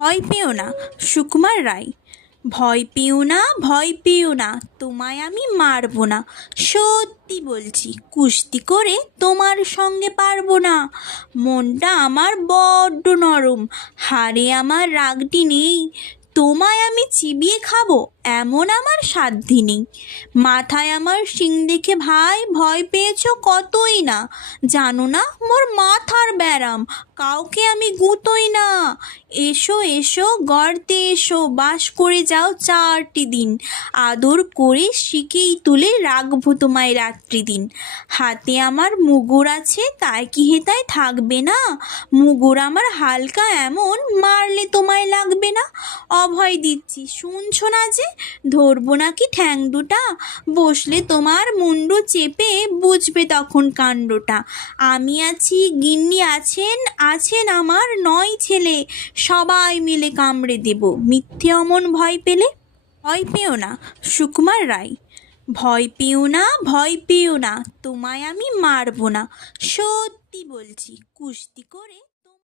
ভয় পেও না, সুকুমার রায়। ভয় পেও না, ভয় পেও না, তোমায় আমি মারবো না। সত্যি বলছি, কুস্তি করে তোমার সঙ্গে পারবো না। মনটা আমার বড্ড নরম, হাড়ে আমার রাগটি নেই। তোমায় আমি চিবিয়ে খাবো এমন আমার সাধ্যি নেই। মাথায় আমার শিং দেখে ভাই ভয় পেয়েছো কতই না। জানো না মোর মাথার ব্যারাম, কাউকে আমি গুঁতোই না। এসো এসো গর্তে এসো, বাস করে যাও 4টি দিন। আদর করে শিকেই তুলে রাখবো তোমায় রাত্রি দিন। হাতে আমার মুগুর আছে, তাই কি হেতায় থাকবে না? মুগুর আমার হালকা এমন, মারলে তোমায় লাগবে না। অভয় দিচ্ছি শুনছো না যে, ধরবো নাকি ঠ্যাং দুটা? বসলে তোমার মুন্ডু চেপে বুঝবে তখন কাণ্ডটা। আমি আছি, গিন্নি আছেন, আছেন আমার 9 ছেলে। সবাই মিলে কামড়ে দেব মিথ্যে অমন ভয় পেলে। ভয় পেও না, সুকুমার রায়। ভয় পেও না, ভয় পেও না, তোমায় আমি মারবো না। সত্যি বলছি, কুস্তি করে